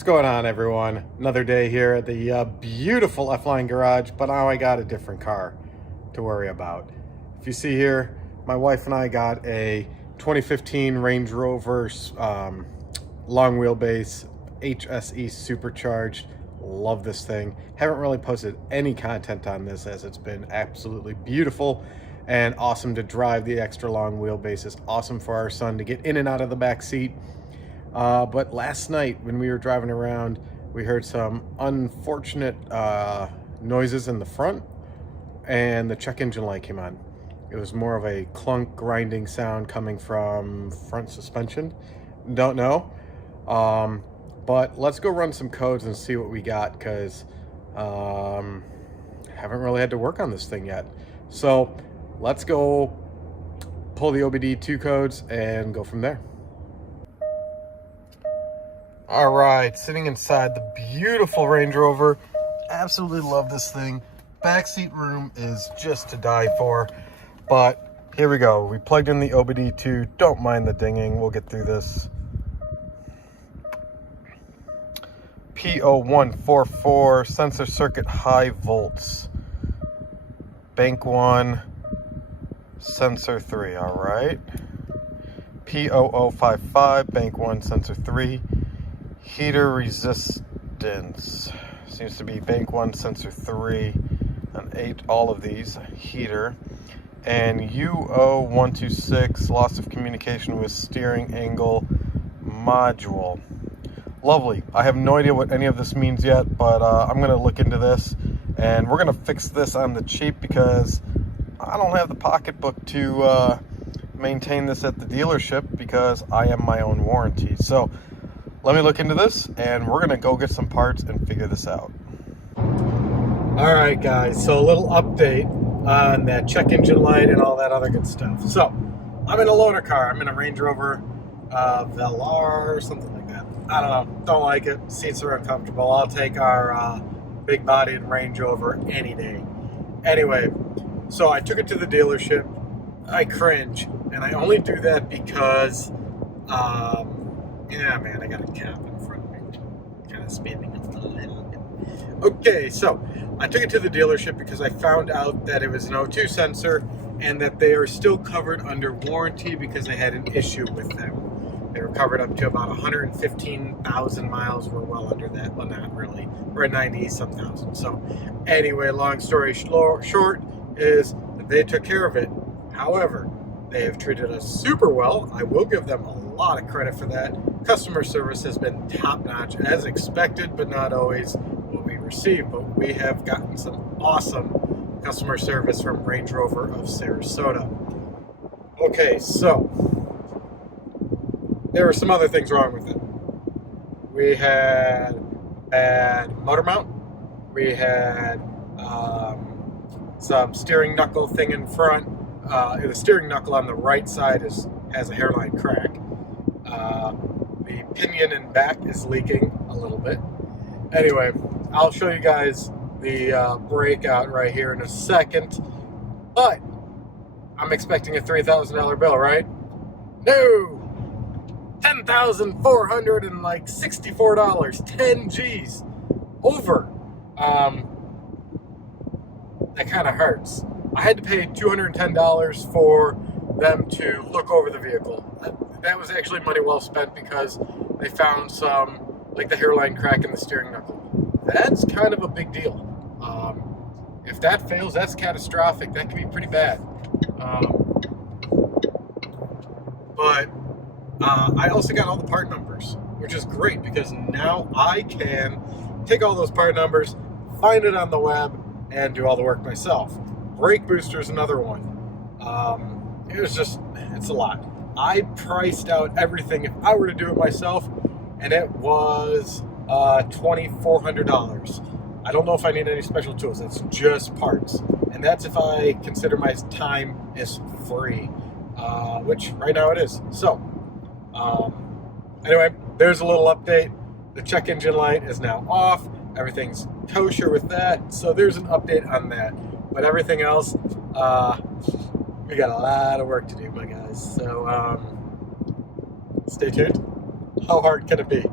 What's going on, everyone? Another day here at the beautiful F-Line garage, but now I got a different car to worry about. If you see here, my wife and I got a 2015 Range Rover long wheelbase HSE supercharged. Love this thing. Haven't really posted any content on this as it's been absolutely beautiful and awesome to drive. The extra long wheelbase is awesome for our son to get in and out of the back seat. But last night when we were driving around, we heard some unfortunate noises in the front, and the check engine light came on. It was more of a clunk grinding sound coming from front suspension. Don't know. But let's go run some codes and see what we got, because haven't really had to work on this thing yet. So let's go pull the OBD2 codes and go from there. All right, sitting inside the beautiful Range Rover. Absolutely love this thing. Backseat room is just to die for. But here we go. We plugged in the OBD2. Don't mind the dinging. We'll get through this. P0144, sensor circuit high volts. Bank 1, sensor 3, all right. P0055, bank 1, sensor 3. Heater resistance seems to be bank 1, sensor 3 on all of these. Heater. And U0126, loss of communication with steering angle module. Lovely. I have no idea what any of this means yet, but I'm going to look into this, and we're going to fix this on the cheap because I don't have the pocketbook to maintain this at the dealership because I am my own warranty. So let me look into this, and we're gonna go get some parts and figure this out. All right, guys, so a little update on that check engine light and all that other good stuff. So I'm in a loaner car. I'm in a Range Rover Velar or something like that. I don't know, don't like it. Seats are uncomfortable. I'll take our big bodied Range Rover any day. Anyway, so I took it to the dealership. I cringe, and I only do that because yeah, man, I got a cab in front of me. Kind of speeding up a little bit. Okay, so I took it to the dealership because I found out that it was an O2 sensor and that they are still covered under warranty because I had an issue with them. They were covered up to about 115,000 miles. We're well under that. Well, not really. We're at 90-some thousand. So anyway, long story short is that they took care of it. However, they have treated us super well. I will give them a lot of credit for that. Customer service has been top-notch as expected, but not always what we receive. But we have gotten some awesome customer service from Range Rover of Sarasota. Okay, so there were some other things wrong with it. We had bad motor mount. We had some steering knuckle thing in front. The steering knuckle on the right side has a hairline crack. The pinion in back is leaking a little bit. Anyway, I'll show you guys the breakout right here in a second. But I'm expecting a $3,000 bill, right? No! $10,464. 10 G's. Over. That kind of hurts. I had to pay $210 for them to look over the vehicle. That was actually money well spent because they found some, like the hairline crack in the steering knuckle. That's kind of a big deal. If that fails, that's catastrophic. That can be pretty bad. But I also got all the part numbers, which is great because now I can take all those part numbers, find it on the web, and do all the work myself. Brake booster is another one. It's a lot. I priced out everything if I were to do it myself, and it was $2,400. I don't know if I need any special tools. That's just parts. And that's if I consider my time is free, which right now it is. So, anyway, there's a little update. The check engine light is now off. Everything's kosher with that. So there's an update on that. But everything else, we got a lot of work to do, my guys. So stay tuned. How hard can it be?